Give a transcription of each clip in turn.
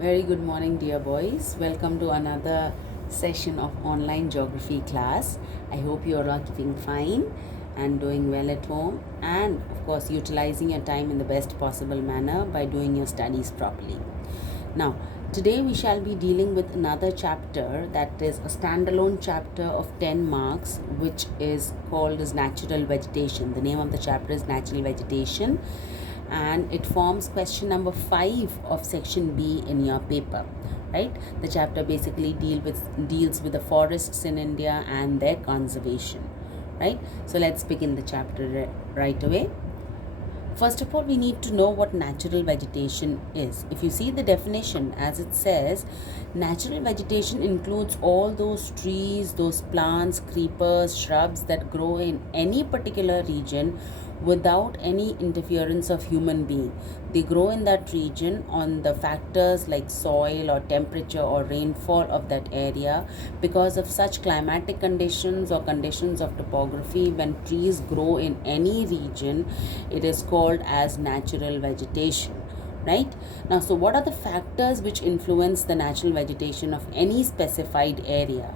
Very good morning, dear boys. Welcome to another session of online geography class. I hope you are all keeping fine and doing well at home, and of course, utilizing your time in the best possible manner by doing your studies properly. Now, today we shall be dealing with another chapter that is a standalone chapter of 10 marks, which is called as natural vegetation. The name of the chapter is natural vegetation, and it forms question number 5 of section B in your paper, right? The chapter basically deals with the forests in India and their conservation, right? So let's begin the chapter right away. First of all, we need to know what natural vegetation is. If you see the definition, as it says, natural vegetation includes all those trees, those plants, creepers, shrubs that grow in any particular region without any interference of human being. They grow in that region on the factors like soil or temperature or rainfall of that area. Because of such climatic conditions or conditions of topography, when trees grow in any region, it is called as natural vegetation, right? Now, so what are the factors which influence the natural vegetation of any specified area?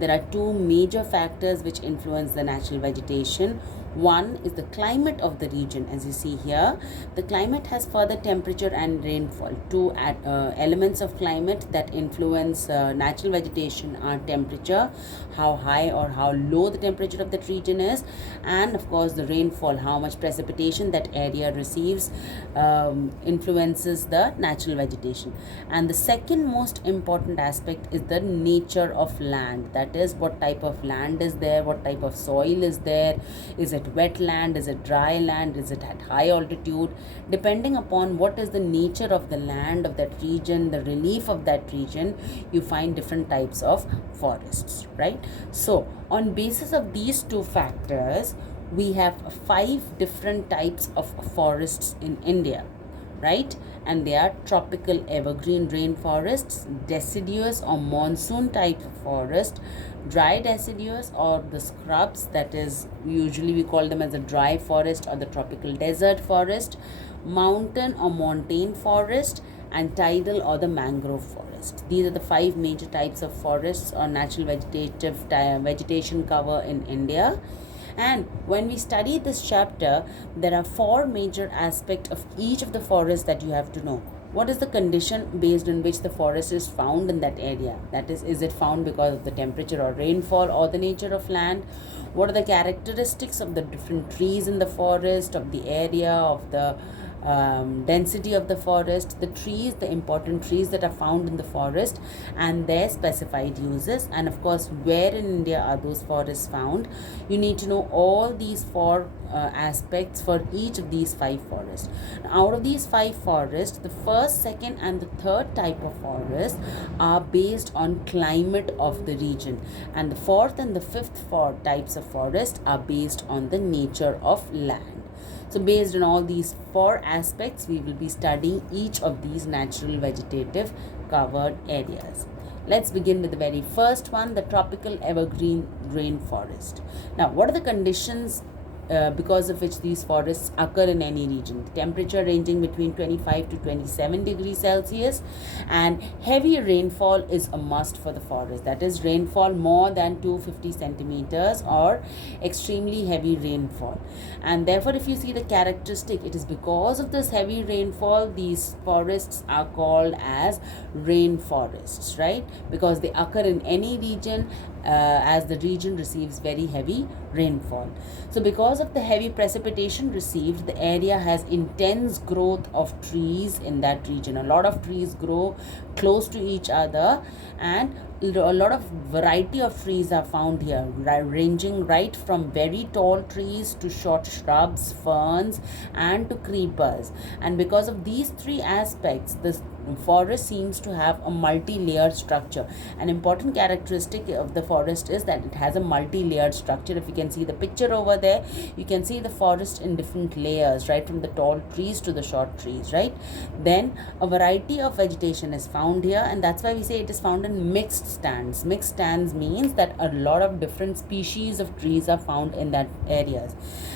There are two major factors which influence the natural vegetation. One is the climate of the region. As you see here, the climate has further temperature and rainfall. Two elements of climate that influence natural vegetation are temperature, how high or how low the temperature of that region is, and of course the rainfall, how much precipitation that area receives, influences the natural vegetation. And the second most important aspect is the nature of land. That is, what type of land is there, what type of soil is there, is it wet land, is it dry land, is it at high altitude? Depending upon what is the nature of the land of that region, the relief of that region, you find different types of forests, right? So on basis of these two factors, we have 5 different types of forests in India, right? And they are tropical evergreen rainforests, deciduous or monsoon type forest, dry deciduous or the scrubs, that is usually we call them as a dry forest or the tropical desert forest, mountain or montane forest, and tidal or the mangrove forest. These are the 5 major types of forests or natural vegetation cover in India. And when we study this chapter, there are 4 major aspects of each of the forests that you have to know. What is the condition based on which the forest is found in that area? That is it found because of the temperature or rainfall or the nature of land? What are the characteristics of the different trees in the forest, of the area, of the density of the forest, the trees, the important trees that are found in the forest, and their specified uses, and of course where in India are those forests found. You need to know all these 4 aspects for each of these 5 forests. Now, out of these 5 forests, the first, second, and the third type of forest are based on climate of the region, and the fourth and the fifth 4 types of forest are based on the nature of land. So based on all these 4 aspects, we will be studying each of these natural vegetative covered areas. Let's begin with the very first one, the tropical evergreen rainforest. Now, what are the conditions because of which these forests occur in any region? The temperature ranging between 25 to 27 degrees Celsius, and heavy rainfall is a must for the forest. That is, rainfall more than 250 centimeters or extremely heavy rainfall. And therefore, if you see the characteristic, it is because of this heavy rainfall these forests are called as rainforests, right? Because they occur in any region as the region receives very heavy rainfall. So because of the heavy precipitation received, the area has intense growth of trees in that region. A lot of trees grow close to each other, and a lot of variety of trees are found here, ranging right from very tall trees to short shrubs, ferns, and to creepers. And because of these 3 aspects, this forest seems to have a multi-layered structure. An important characteristic of the forest is that it has a multi-layered structure. If you can see the picture over there, you can see the forest in different layers, right, from the tall trees to the short trees, right? Then a variety of vegetation is found here, and that's why we say it is found in mixed mixed stands. Mixed stands means that a lot of different species of trees are found in that areas,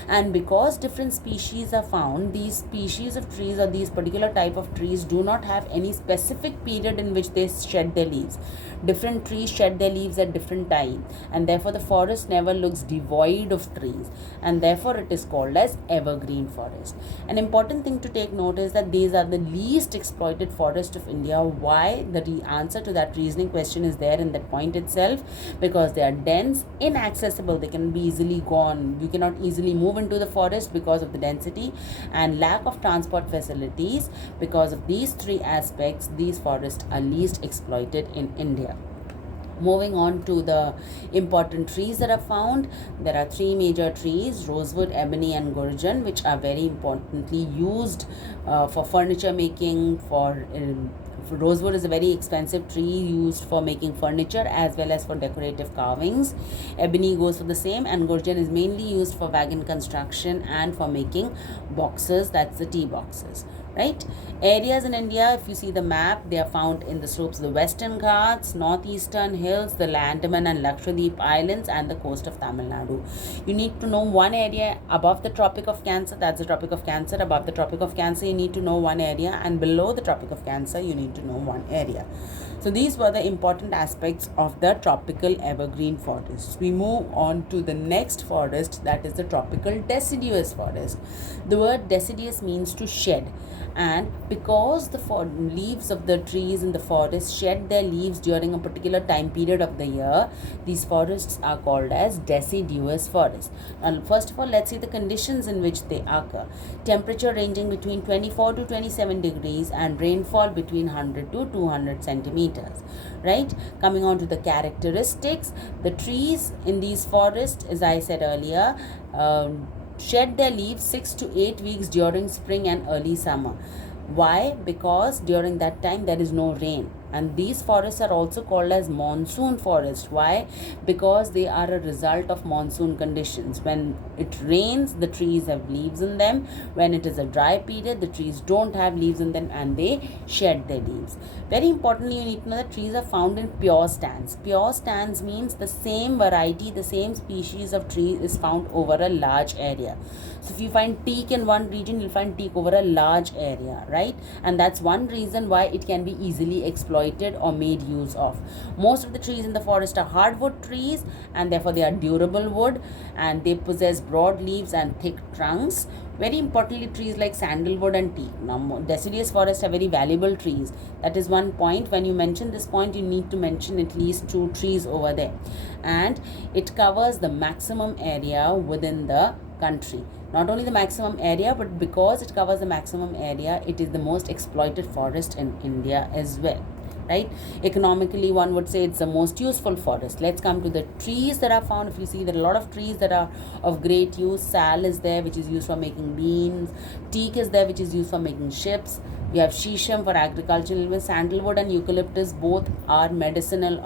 and because different species are found, these species of trees or these particular type of trees do not have any specific period in which they shed their leaves. Different trees shed their leaves at different times, and therefore the forest never looks devoid of trees, and therefore it is called as evergreen forest. An important thing to take note is that these are the least exploited forest of India. Why? The answer to that reasoning question is there in that point itself, because they are dense, inaccessible, they can be easily gone, you cannot easily move into the forest because of the density and lack of transport facilities. Because of these three aspects, these forests are least exploited in India. Moving on to the important trees that are found, there are three major trees: rosewood, ebony and gurjan, which are very importantly used for furniture making. Rosewood is a very expensive tree used for making furniture as well as for decorative carvings. Ebony goes for the same, and gurjan is mainly used for wagon construction and for making boxes, that's the tea boxes. Right? Areas in India, if you see the map, they are found in the slopes of the Western Ghats, northeastern hills, the Andaman and Lakshadweep Islands, and the coast of Tamil Nadu. You need to know one area above the Tropic of Cancer, that's the Tropic of Cancer. Above the Tropic of Cancer, you need to know one area, and below the Tropic of Cancer, you need to know one area. So these were the important aspects of the tropical evergreen forests. We move on to the next forest, that is the tropical deciduous forest. The word deciduous means to shed, and because the leaves of the trees in the forest shed their leaves during a particular time period of the year, these forests are called as deciduous forests. Now first of all, let's see the conditions in which they occur. Temperature ranging between 24 to 27 degrees and rainfall between 100 to 200 centimeters. Right? Coming on to the characteristics, the trees in these forests, as I said earlier, shed their leaves 6 to 8 weeks during spring and early summer. Why? Because during that time there is no rain, and these forests are also called as monsoon forests. Why? Because they are a result of monsoon conditions. When it rains, the trees have leaves in them. When it is a dry period, the trees don't have leaves in them and they shed their leaves. Very importantly, you need to know that trees are found in pure stands. Pure stands means the same variety, the same species of tree is found over a large area. So if you find teak in one region, you'll find teak over a large area, right? And that's one reason why it can be easily exploited or made use of. Most of the trees in the forest are hardwood trees, and therefore they are durable wood, and they possess broad leaves and thick trunks. Very importantly, trees like sandalwood and teak. Now, deciduous forests are very valuable trees. That is one point. When you mention this point, you need to mention at least 2 trees over there. And it covers the maximum area within the country. Not only the maximum area, but because it covers the maximum area, it is the most exploited forest in India as well. Right? Economically, one would say it's the most useful forest. Let's come to the trees that are found. If you see, there are a lot of trees that are of great use. Sal is there, which is used for making beams. Teak is there, which is used for making ships. We have shisham for agricultural use. Sandalwood and eucalyptus both are medicinal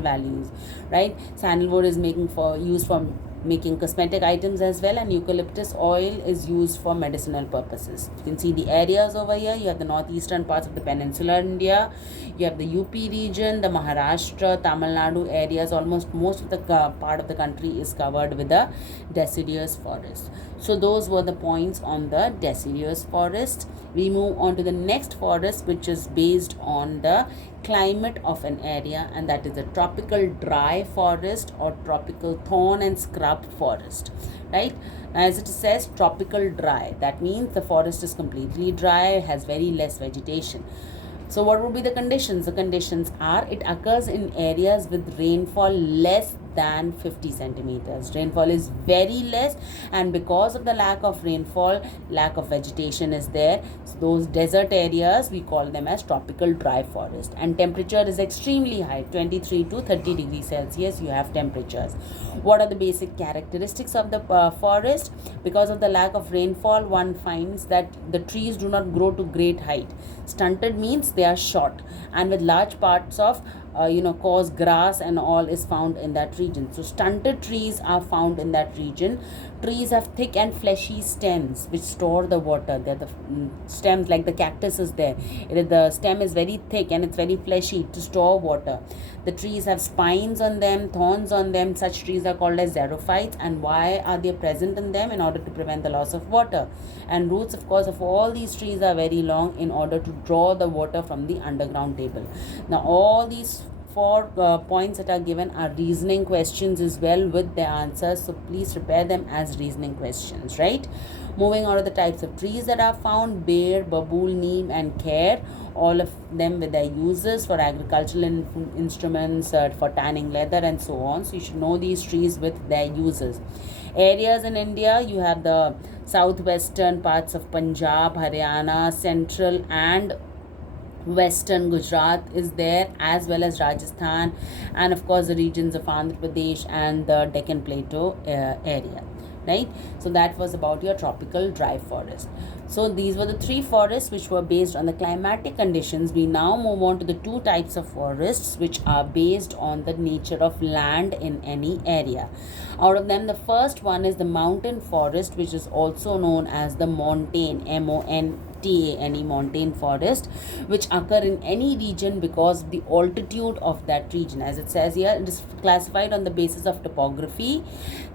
values. Right? Sandalwood is used for making cosmetic items as well, and eucalyptus oil is used for medicinal purposes. You can see the areas over here. You have the northeastern parts of the peninsular India, you have the UP region, the Maharashtra, Tamil Nadu areas. Almost most of the part of the country is covered with the deciduous forest. So those were the points on the deciduous forest. We move on to the next forest, which is based on the climate of an area, and that is the tropical dry forest or tropical thorn and scrub forest. Right? As it says, tropical dry, that means the forest is completely dry, has very less vegetation. So what would be the conditions? The conditions are, it occurs in areas with rainfall less than 50 centimeters. Rainfall is very less, and because of the lack of rainfall, lack of vegetation is there. So those desert areas, we call them as tropical dry forest. And temperature is extremely high, 23 to 30 degrees Celsius you have temperatures. What are the basic characteristics of the forest? Because of the lack of rainfall, one finds that the trees do not grow to great height. Stunted means they are short, and with large parts of coarse grass and all is found in that region. So stunted trees are found in that region. Trees have thick and fleshy stems which store the water. They're the stems, like the cactus is there. The stem is very thick and it's very fleshy to store water. The trees have spines on them, thorns on them. Such trees are called as xerophytes. And why are they present in them? In order to prevent the loss of water. And roots, of course, of all these trees are very long in order to draw the water from the underground table. Now, all these four points that are given are reasoning questions as well with their answers. So please prepare them as reasoning questions, right? Moving on to the types of trees that are found: ber, babool, neem and kher. All of them with their uses for agricultural instruments, for tanning leather and so on. So you should know these trees with their uses. Areas in India, you have the southwestern parts of Punjab, Haryana, central and western Gujarat is there, as well as Rajasthan, and of course the regions of Andhra Pradesh and the Deccan Plateau area, right? So that was about your tropical dry forest. So these were the three forests which were based on the climatic conditions. We now move on to the two types of forests which are based on the nature of land in any area. Out of them, the first one is the mountain forest, which is also known as the montane, MONTANE, montane forest, which occur in any region because of the altitude of that region. As it says here, it is classified on the basis of topography.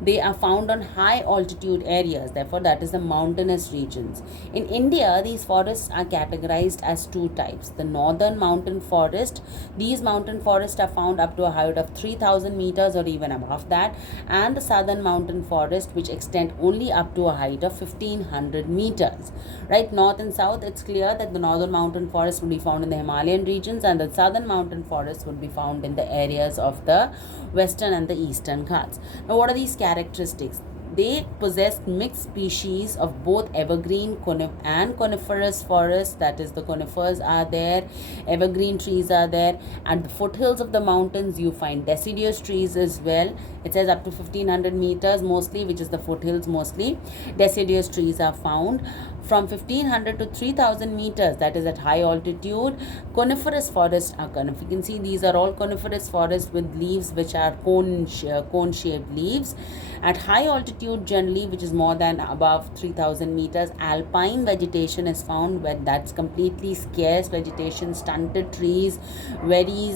They are found on high altitude areas, therefore that is the mountainous regions. In India, these forests are categorized as two types: the northern mountain forest. These mountain forests are found up to a height of 3000 meters or even above that, and the southern mountain forest, which extend only up to a height of 1500 meters. Right, north and south, it's clear that the northern mountain forest will be found in the Himalayan regions and the southern mountain forest would be found in the areas of the western and the eastern Ghats. Now, what are these characteristics? They possess mixed species of both evergreen and coniferous forests. That is, the conifers are there, evergreen trees are there. At the foothills of the mountains, you find deciduous trees as well. It says up to 1500 meters mostly, which is the foothills mostly. Deciduous trees are found. From 1500 to 3000 meters, that is at high altitude, coniferous forests are common. You can see these are all coniferous forests with leaves which are cone-shaped leaves. At high altitude generally, which is more than above 3000 meters, alpine vegetation is found, where that's completely scarce vegetation. Stunted trees, very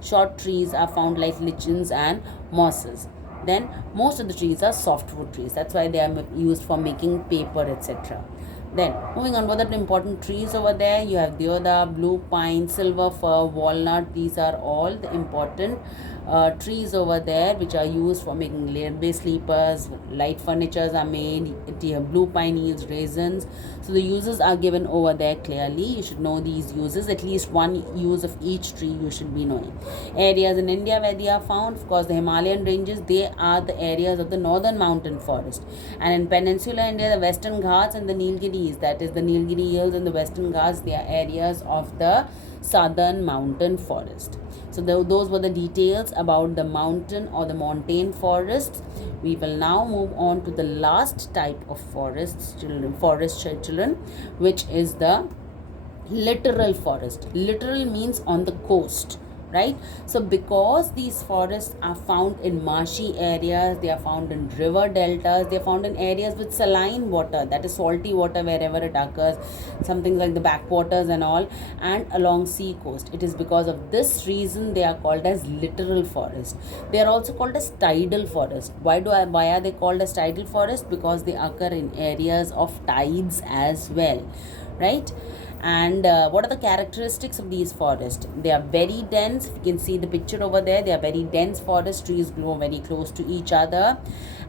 short trees are found like lichens and mosses. Then most of the trees are softwood trees. That's why they are used for making paper, etc. Then moving on, what are the important trees over there? You have deodar, blue pine, silver fir, walnut. These are all the important trees over there which are used for making layer-based sleepers. Light furnitures are made. Blue pine yields raisins. So the uses are given over there clearly. You should know these uses. At least one use of each tree you should be knowing. Areas in India where they are found, of course, the Himalayan ranges, they are the areas of the northern mountain forest. And in peninsular India, the Western Ghats and the Nilgiris, that is the Nilgiri hills and the Western Ghats, they are areas of the southern mountain forest. So those were the details about the mountain or the montane forests. We will now move on to the last type of forest children, which is the littoral forest. Littoral means on the coast, right? So because these forests are found in marshy areas, they are found in river deltas, they are found in areas with saline water, that is salty water wherever it occurs, something like the backwaters and all, and along sea coast. It is because of this reason they are called as littoral forest. They are also called as tidal forest. Why are they called as tidal forest? Because they occur in areas of tides as well, right? And what are the characteristics of these forests? They are very dense. You can see the picture over there. They are very dense forest. Trees grow very close to each other.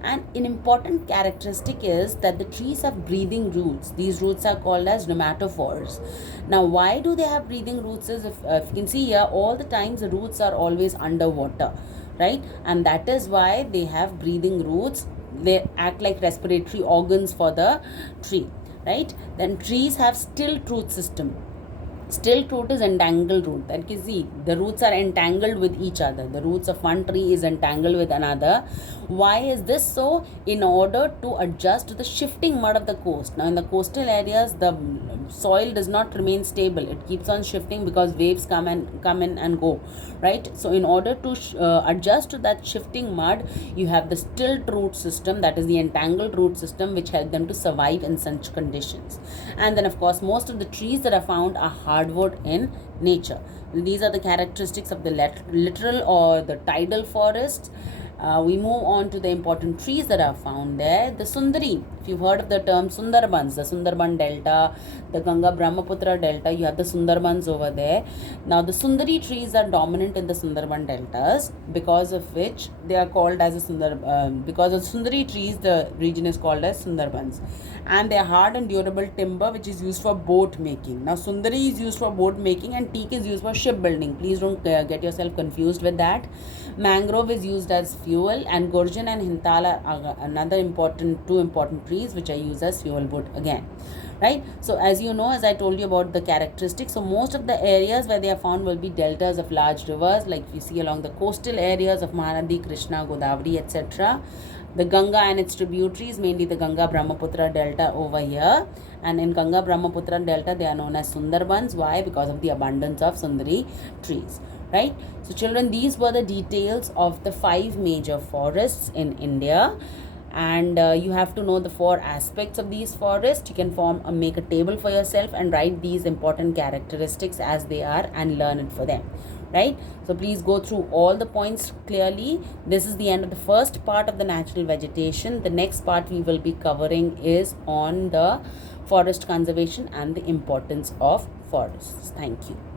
And an important characteristic is that the trees have breathing roots. These roots are called as pneumatophores. Now, why do they have breathing roots? If you can see here, all the times the roots are always underwater, right? And that is why they have breathing roots. They act like respiratory organs for the tree, right? Then trees have stilt root system. Stilt root is entangled root. That you see, the roots are entangled with each other. The roots of one tree is entangled with another. Why is this so? In order to adjust to the shifting mud of the coast. Now in the coastal areas, the soil does not remain stable. It keeps on shifting because waves come in and go, right? So in order to adjust to that shifting mud, you have the stilt root system, that is the entangled root system, which help them to survive in such conditions. And then of course most of the trees that are found are hardwood in nature. These are the characteristics of the littoral or the tidal forests. We move on to the important trees that are found there. The Sundari, if you've heard of the term Sundarbans, the Sundarban Delta, the Ganga Brahmaputra Delta, you have the Sundarbans over there. Now the Sundari trees are dominant in the Sundarban Deltas, because of which they are called as a because of Sundari trees, the region is called as Sundarbans. And they are hard and durable timber which is used for boat making. Now Sundari is used for boat making and teak is used for shipbuilding. Please don't get yourself confused with that. Mangrove is used as fuel, and Gurjan and Hintala are another two important trees which are used as fuel wood again, right? So as you know, as I told you about the characteristics, so most of the areas where they are found will be deltas of large rivers, like you see along the coastal areas of Mahanadi, Krishna, Godavari, etc. The Ganga and its tributaries, mainly the Ganga Brahmaputra Delta over here, and in Ganga Brahmaputra Delta they are known as Sundarbans. Why? Because of the abundance of Sundari trees, right? So children, these were the details of the 5 major forests in India, and you have to know the 4 aspects of these forests. You can make a table for yourself and write these important characteristics as they are and learn it for them, right? So please go through all the points clearly. This is the end of the first part of the natural vegetation. The next part we will be covering is on the forest conservation and the importance of forests. Thank you.